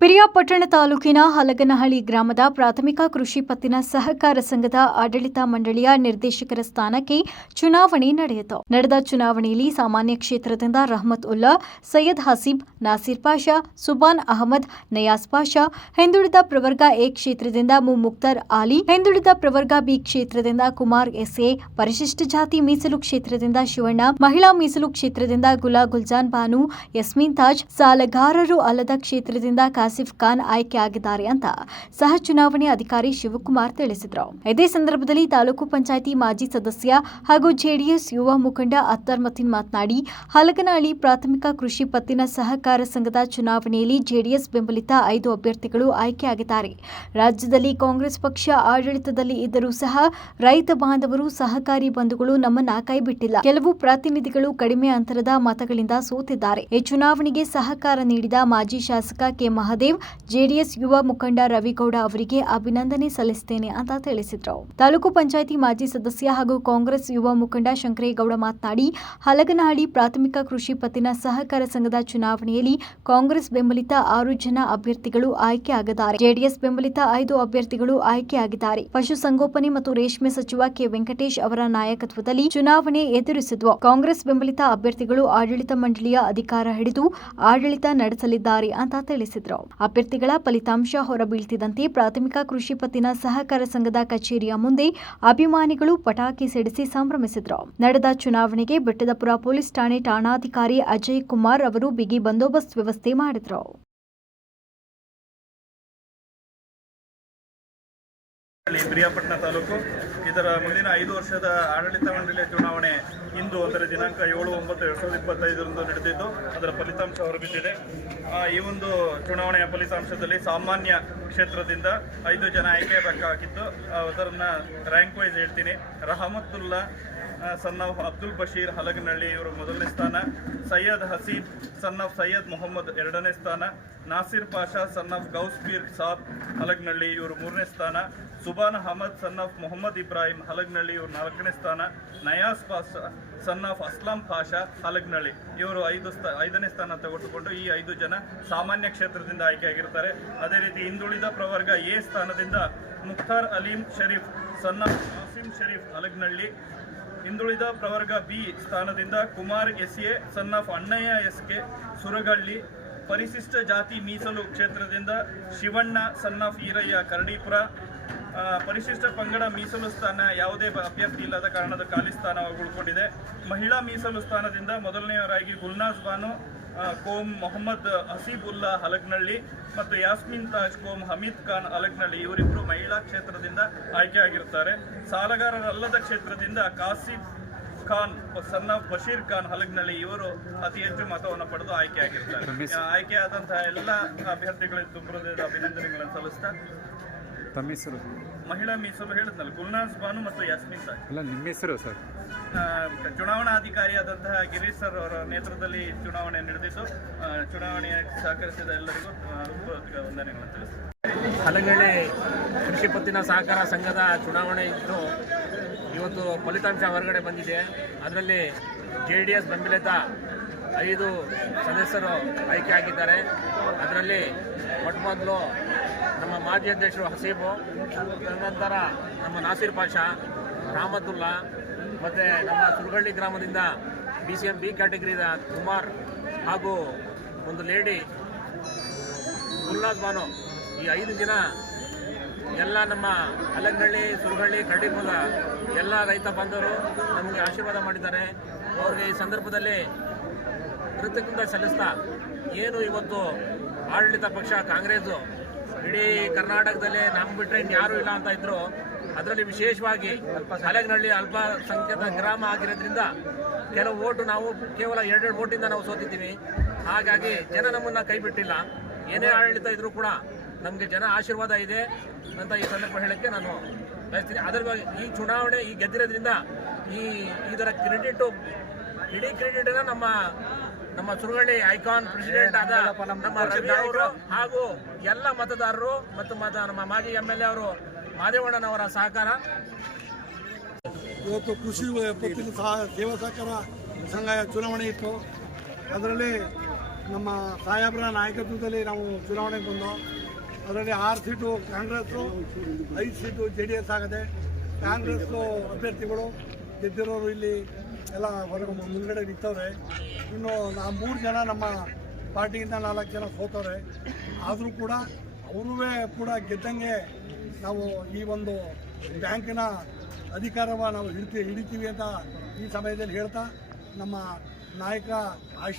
ಪಿರಿಯಾಪಟ್ಟಣ ತಾಲೂಕಿನ ಹಲಗನಹಳ್ಳಿ ಗ್ರಾಮದ ಪ್ರಾಥಮಿಕ ಕೃಷಿ ಪತ್ತಿನ ಸಹಕಾರ ಸಂಘದ ಆಡಳಿತ ಮಂಡಳಿಯ ನಿರ್ದೇಶಕರ ಸ್ಥಾನಕ್ಕೆ ಚುನಾವಣೆ ನಡೆಯಿತು. ನಡೆದ ಚುನಾವಣೆಯಲ್ಲಿ ಸಾಮಾನ್ಯ ಕ್ಷೇತ್ರದಿಂದ ರಹಮತ್ ಉಲ್ಲಾ, ಸೈಯದ್ ಹಸೀಬ್, ನಾಸಿರ್ ಪಾಷಾ ಸುಬಾನ್ ಅಹಮದ್ ನಯಾಸ್ ಪಾಷಾ, ಹಿಂದುಳಿದ ಪ್ರವರ್ಗ ಎ ಕ್ಷೇತ್ರದಿಂದ ಮು ಮುಕ್ತರ್ ಆಲಿ, ಹಿಂದುಳಿದ ಪ್ರವರ್ಗ ಬಿ ಕ್ಷೇತ್ರದಿಂದ ಕುಮಾರ್ ಎಸ್ ಎ ಪರಿಶಿಷ್ಟ ಜಾತಿ ಮೀಸಲು ಕ್ಷೇತ್ರದಿಂದ ಶಿವಣ್ಣ, ಮಹಿಳಾ ಮೀಸಲು ಕ್ಷೇತ್ರದಿಂದ ಗುಲಾ ಗುಲ್ಜಾನ್ ಬಾನು, ಯಸ್ಮಿನ್ ತಾಜ್, ಸಾಲಗಾರರು ಅಲ್ಲದ ಕ್ಷೇತ್ರದಿಂದ ಕಾಸಿಫ್ ಖಾನ್ ಆಯ್ಕೆಯಾಗಿದ್ದಾರೆ ಅಂತ ಸಹ ಚುನಾವಣೆ ಅಧಿಕಾರಿ ಶಿವಕುಮಾರ್ ತಿಳಿಸಿದರು. ಇದೇ ಸಂದರ್ಭದಲ್ಲಿ ತಾಲೂಕು ಪಂಚಾಯಿತಿ ಮಾಜಿ ಸದಸ್ಯ ಹಾಗೂ ಜೆಡಿಎಸ್ ಯುವ ಮುಖಂಡ ಅತ್ತರ್ ಮತೀನ್ ಮಾತನಾಡಿ, ಹಲಗನಹಳ್ಳಿ ಪ್ರಾಥಮಿಕ ಕೃಷಿ ಪತ್ತಿನ ಸಹಕಾರ ಸಂಘದ ಚುನಾವಣೆಯಲ್ಲಿ ಜೆಡಿಎಸ್ ಬೆಂಬಲಿತ ಐದು ಅಭ್ಯರ್ಥಿಗಳು ಆಯ್ಕೆಯಾಗಿದ್ದಾರೆ. ರಾಜ್ಯದಲ್ಲಿ ಕಾಂಗ್ರೆಸ್ ಪಕ್ಷ ಆಡಳಿತದಲ್ಲಿ ಇದ್ದರೂ ಸಹ ರೈತ ಬಾಂಧವರು ಸಹಕಾರಿ ಬಂಧುಗಳು ನಮ್ಮನ್ನ ಕೈಬಿಟ್ಟಿಲ್ಲ. ಕೆಲವು ಪ್ರತಿನಿಧಿಗಳು ಕಡಿಮೆ ಅಂತರದ ಮತಗಳಿಂದ ಸೋತಿದ್ದಾರೆ. ಈ ಚುನಾವಣೆಗೆ ಸಹಕಾರ ನೀಡಿದ ಮಾಜಿ ಶಾಸಕ ಕೆ. ಮಹದೇವ್, ಜೆಡಿಎಸ್ ಯುವ ಮುಖಂಡ ರವಿಗೌಡ ಅವರಿಗೆ ಅಭಿನಂದನೆ ಸಲ್ಲಿಸುತ್ತೇನೆ ಅಂತ ತಿಳಿಸಿದರು. ತಾಲೂಕು ಪಂಚಾಯಿತಿ ಮಾಜಿ ಸದಸ್ಯ ಹಾಗೂ ಕಾಂಗ್ರೆಸ್ ಯುವ ಮುಖಂಡ ಶಂಕರೇಗೌಡ ಮಾತನಾಡಿ, ಹಲಗನಹಳ್ಳಿ ಪ್ರಾಥಮಿಕ ಕೃಷಿ ಪತ್ತಿನ ಸಹಕಾರ ಸಂಘದ ಚುನಾವಣೆಯಲ್ಲಿ ಕಾಂಗ್ರೆಸ್ ಬೆಂಬಲಿತ ಆರು ಜನ ಅಭ್ಯರ್ಥಿಗಳು ಆಯ್ಕೆ ಆಗಿದ್ದಾರೆ ಜೆಡಿಎಸ್ ಬೆಂಬಲಿತ ಐದು ಅಭ್ಯರ್ಥಿಗಳು ಆಯ್ಕೆ ಆಗಿದ್ದಾರೆ ಪಶುಸಂಗೋಪನೆ ಮತ್ತು ರೇಷ್ಮೆ ಸಚಿವ ಕೆ ವೆಂಕಟೇಶ್ ಅವರ ನಾಯಕತ್ವದಲ್ಲಿ ಚುನಾವಣೆ ಎದುರಿಸಿದ್ವು. ಕಾಂಗ್ರೆಸ್ ಬೆಂಬಲಿತ ಅಭ್ಯರ್ಥಿಗಳು ಆಡಳಿತ ಮಂಡಳಿಯ ಅಧಿಕಾರ ಹಿಡಿದು ಆಡಳಿತ ನಡೆಸಲಿದ್ದಾರೆ ಅಂತ ತಿಳಿಸಿದ್ರು. ಅಭ್ಯರ್ಥಿಗಳ ಫಲಿತಾಂಶ ಹೊರಬೀಳ್ತಿದಂತೆ ಪ್ರಾಥಮಿಕ ಕೃಷಿ ಪತ್ತಿನ ಸಹಕಾರ ಸಂಘದ ಕಚೇರಿಯ ಮುಂದೆ ಅಭಿಮಾನಿಗಳು ಪಟಾಕಿ ಸಿಡಿಸಿ ಸಂಭ್ರಮಿಸಿದರು. ನಡೆದ ಚುನಾವಣೆಗೆ ಬೆಟ್ಟದಪುರ ಪೊಲೀಸ್ ಠಾಣೆ ಠಾಣಾಧಿಕಾರಿ ಅಜಯ್ ಕುಮಾರ್ ಅವರು ಬಿಗಿ ಬಂದೋಬಸ್ತ್ ವ್ಯವಸ್ಥೆ ಮಾಡಿದರು. ಪ್ರಿಯಾಪಟ್ಟಣ ತಾಲೂಕು ಇದರ ಮುಂದಿನ ಐದು ವರ್ಷದ ಆಡಳಿತ ಮಂಡಳಿಯ ಚುನಾವಣೆ ಇಂದು ಅಂದರೆ ದಿನಾಂಕ ಏಳು ಒಂಬತ್ತು ಎರಡು ಸಾವಿರದ ಇಪ್ಪತ್ತೈದರಂದು ನಡೆದಿದ್ದು, ಅದರ ಫಲಿತಾಂಶ ಹೊರಬಿದ್ದಿದೆ. ಈ ಒಂದು ಚುನಾವಣೆಯ ಫಲಿತಾಂಶದಲ್ಲಿ ಸಾಮಾನ್ಯ ಕ್ಷೇತ್ರದಿಂದ ಐದು ಜನ ಆಯ್ಕೆ ಬೇಕಾಗಿದ್ದು ಅದರನ್ನ ರ್ಯಾಂಕ್ ವೈಸ್ ಹೇಳ್ತೀನಿ. ರಹಮತ್ತುಲ್ಲಾ ಸನ್ ಆಫ್ ಅಬ್ದುಲ್ ಬಶೀರ್ ಹಲಗನಹಳ್ಳಿ ಇವರು ಮೊದಲನೇ ಸ್ಥಾನ. ಸೈಯದ್ ಹಸೀಬ್ ಸನ್ ಆಫ್ ಸೈಯದ್ ಮೊಹಮ್ಮದ್ ಎರಡನೇ ಸ್ಥಾನ. Nasir Pasha son of Gauss Peer Sab Halaganahalli ಇವರು ಮೂರನೇ ಸ್ಥಾನ. ಸುಬಾನ್ ಅಹಮದ್ ಸನ್ ಆಫ್ ಮೊಹಮ್ಮದ್ ಇಬ್ರಾಹಿಂ ಹಲಗ್ನಳ್ಳಿ ಇವರು ನಾಲ್ಕನೇ ಸ್ಥಾನ. Nayaz pass son of Aslam Pasha Halagnalli. ಇವರು ಐದು ಸ್ಥಾ, ಐದನೇ ಸ್ಥಾನ ತೆಗೆದುಕೊಂಡು ಈ ಐದು ಜನ ಸಾಮಾನ್ಯ ಕ್ಷೇತ್ರದಿಂದ ಆಯ್ಕೆಯಾಗಿರ್ತಾರೆ. ಅದೇ ರೀತಿ ಹಿಂದುಳಿದ ಪ್ರವರ್ಗ ಎ ಸ್ಥಾನದಿಂದ ಮುಖ್ತಾರ್ ಅಲೀಂ ಶರೀಫ್ ಸನ್ ಆಫ್ ನಾಸಿಂ ಶರೀಫ್ ಹಲಗ್ನಳ್ಳಿ. ಹಿಂದುಳಿದ ಪ್ರವರ್ಗ ಬಿ ಸ್ಥಾನದಿಂದ Kumar S A son of Annayya S K Suragalli. ಪರಿಶಿಷ್ಟ ಜಾತಿ ಮೀಸಲು ಕ್ಷೇತ್ರದಿಂದ ಶಿವಣ್ಣ ಸನ್ ಆಫ್ ಈರಯ್ಯ ಕರಡೀಪುರ. ಪರಿಶಿಷ್ಟ ಪಂಗಡ ಮೀಸಲು ಸ್ಥಾನ ಯಾವುದೇ ಅಭ್ಯರ್ಥಿ ಇಲ್ಲದ ಕಾರಣದ ಖಾಲಿ ಸ್ಥಾನ ಉಳ್ಕೊಂಡಿದೆ ಮಹಿಳಾ ಮೀಸಲು ಸ್ಥಾನದಿಂದ ಮೊದಲನೆಯವರಾಗಿ ಗುಲ್ನಾಜ್ ಬಾನು ಕೋಮ್ ಮೊಹಮ್ಮದ್ ಹಸೀಬುಲ್ಲಾ ಹಲಗ್ನಳ್ಳಿ ಮತ್ತು ಯಾಸ್ಮಿನ್ ತಾಜ್ ಕೋಮ್ ಹಮೀದ್ ಖಾನ್ ಹಲಗ್ನಳ್ಳಿ ಇವರಿಬ್ಬರು ಮಹಿಳಾ ಕ್ಷೇತ್ರದಿಂದ ಆಯ್ಕೆಯಾಗಿರ್ತಾರೆ ಸಾಲಗಾರರಲ್ಲದ ಕ್ಷೇತ್ರದಿಂದ ಕಾಸಿಫ್ ಖಾನ್ ಸನ್ ಆಫ್ ಬಶೀರ್ ಖಾನ್ ಹಲಗ್ನಳ್ಳಿ ಇವರು ಅತಿ ಹೆಚ್ಚು ಮತವನ್ನು ಪಡೆದು ಆಯ್ಕೆಯಾಗಿರ್ತಾರೆ ಆ, ಆಯ್ಕೆಯಾದಂತಹ ಎಲ್ಲ ಅಭ್ಯರ್ಥಿಗಳಿಗೆ ತುಂಬ ಅಭಿನಂದನೆಗಳನ್ನು ಸಲ್ಲಿಸ್ತಾ ತಮ್ಮ ಹೆಸರು? ಮಹಿಳಾ ಮೀಸಲು ಹೇಳಿದ್ನಲ್ಲ ಗುಲ್ನಾಜ್ ಬಾನು ಮತ್ತು ಯಾಸ್ಮಿನ್ ತಾಜ್ ಅಲ್ಲ ನಿಮ್ಮ ಹೆಸರು ಸರ್? ಚುನಾವಣಾಧಿಕಾರಿಯಾದಂತಹ ಗಿರೀಶ್ ಸರ್ ಅವರ ನೇತೃತ್ವದಲ್ಲಿ ಚುನಾವಣೆ ನಡೆದಿದ್ದು ಚುನಾವಣೆಯ ಸಹಕರಿಸಿದ ಎಲ್ಲರಿಗೂ ಆ, ಹೃತ್ಪೂರ್ವಕ ವಂದನೆಗಳನ್ನು ಕೃಷಿ ಪತ್ತಿನ ಸಹಕಾರ ಸಂಘದ ಚುನಾವಣೆ ಇದ್ದು ಇವತ್ತು ಫಲಿತಾಂಶ ಹೊರಗಡೆ ಬಂದಿದೆ. ಅದರಲ್ಲಿ ಜೆ ಡಿ ಎಸ್ ಬೆಂಬಲಿತ ಐದು ಸದಸ್ಯರು ಆಯ್ಕೆ ಆಗಿದ್ದಾರೆ. ಅದರಲ್ಲಿ ಮೊಟ್ಟಮೊದಲು ನಮ್ಮ ಮಾಜಿ ಅಧ್ಯಕ್ಷರು ಹಸೀಬು, ತದನಂತರ ನಮ್ಮ ನಾಸೀರ್ ಪಾಷಾ ರಾಮತುಲ್ಲಾ ಮತ್ತು ನಮ್ಮ ಸುರಗಳ್ಳಿ ಗ್ರಾಮದಿಂದ ಬಿ ಸಿ ಎಂ ಬಿ ಕ್ಯಾಟಗರಿದ ಕುಮಾರ್ ಹಾಗೂ ಒಂದು ಲೇಡಿ ಗುಲ್ನಾಥ್ ಬಾನು. ಈ ಐದು ಜನ ಎಲ್ಲ ನಮ್ಮ ಅಲಂಗಳ್ಳಿ, ಸುರಗಳ್ಳಿ ಕಡಿಮೂಲ ಎಲ್ಲ ರೈತ ಬಾಂಧವರು ನಮಗೆ ಆಶೀರ್ವಾದ ಮಾಡಿದ್ದಾರೆ. ಅವ್ರಿಗೆ ಈ ಸಂದರ್ಭದಲ್ಲಿ ಕೃತಜ್ಞತೆ ಸಲ್ಲಿಸ್ತಾ ಏನು ಇವತ್ತು ಆಡಳಿತ ಪಕ್ಷ, ಕಾಂಗ್ರೆಸ್ಸು? ಇಡೀ ಕರ್ನಾಟಕದಲ್ಲಿ ನಮ್ಮ ಬಿಟ್ಟರೆ ಇನ್ಯಾರೂ ಇಲ್ಲ ಅಂತ ಇದ್ರು. ಅದರಲ್ಲಿ ವಿಶೇಷವಾಗಿ ಅಲಗನಹಳ್ಳಿ ಅಲ್ಪಸಂಖ್ಯಾತ ಗ್ರಾಮ ಆಗಿರೋದ್ರಿಂದ ಕೆಲವು ಓಟು ನಾವು ಕೇವಲ ಎರಡೆರಡು ಓಟಿಂದ ನಾವು ಸೋತಿದ್ದೀವಿ. ಹಾಗಾಗಿ ಜನ ನಮ್ಮನ್ನು ಕೈ ಬಿಟ್ಟಿಲ್ಲ. ಏನೇ ಆಡಳಿತ ಇದ್ರೂ ಕೂಡ ನಮಗೆ ಜನ ಆಶೀರ್ವಾದ ಇದೆ ಅಂತ ಈ ಸಂದರ್ಭ ಹೇಳೋಕ್ಕೆ ನಾನು ಬಯಸ್ತೀನಿ. ಅದರ ಈ ಚುನಾವಣೆ ಈ ಗೆದ್ದಿರೋದ್ರಿಂದ ಈ ಇದರ ಕ್ರೆಡಿಟು ಇಡೀ ಕ್ರೆಡಿಟ್ ನಮ್ಮ ನಮ್ಮ ಸುರಗಳ್ಳಿ ಐಕಾನ್ ಪ್ರೆಸಿಡೆಂಟ್ ಆದ ನಮ್ಮ ರವಿ ಅವರು ಹಾಗೂ ಎಲ್ಲ ಮತದಾರರು ಮತ್ತು ಮತ ನಮ್ಮ ಮಾಜಿ ಎಂ ಎಲ್ ಎ ಅವರು ಮಾದೇವಣ್ಣನವರ ಸಹಕಾರ. ಇವತ್ತು ಕೃಷಿ ಪತ್ತಿನ ಸಹ ಸೇವಾ ಸಹಕಾರ ಸಂಘ ಚುನಾವಣೆ ಇತ್ತು. ಅದರಲ್ಲಿ ನಮ್ಮ ಸಾಹೇಬರ ನಾಯಕತ್ವದಲ್ಲಿ ನಾವು ಚುನಾವಣೆಗೆ ಬಂದೋ ಅದರಲ್ಲಿ ಆರು ಸೀಟು ಕಾಂಗ್ರೆಸ್ಸು ಐದು ಸೀಟು ಜೆ ಡಿ ಎಸ್ ಆಗದೆ ಕಾಂಗ್ರೆಸ್ಸು ಅಭ್ಯರ್ಥಿಗಳು ಗೆದ್ದಿರೋರು ಇಲ್ಲಿ ಎಲ್ಲ ಹೊರಗೆ ಮುಂದ್ಗಡೆ ನಿಂತವ್ರೆ. ಇನ್ನು ನಾ ಮೂರು ಜನ ನಮ್ಮ ಪಾರ್ಟಿಯಿಂದ ನಾಲ್ಕು ಜನ ಸೋತವ್ರೆ. ಆದರೂ ಕೂಡ ಅವರೂ ಕೂಡ ಗೆದ್ದಂಗೆ ನಾವು ಈ ಒಂದು ಬ್ಯಾಂಕಿನ ಅಧಿಕಾರವ ನಾವು ಹಿಡಿತೀವಿ ಹಿಡಿತೀವಿ ಅಂತ ಈ ಸಮಯದಲ್ಲಿ ಹೇಳ್ತಾ ನಮ್ಮ ನಾಯಕ ಆಶ್ವ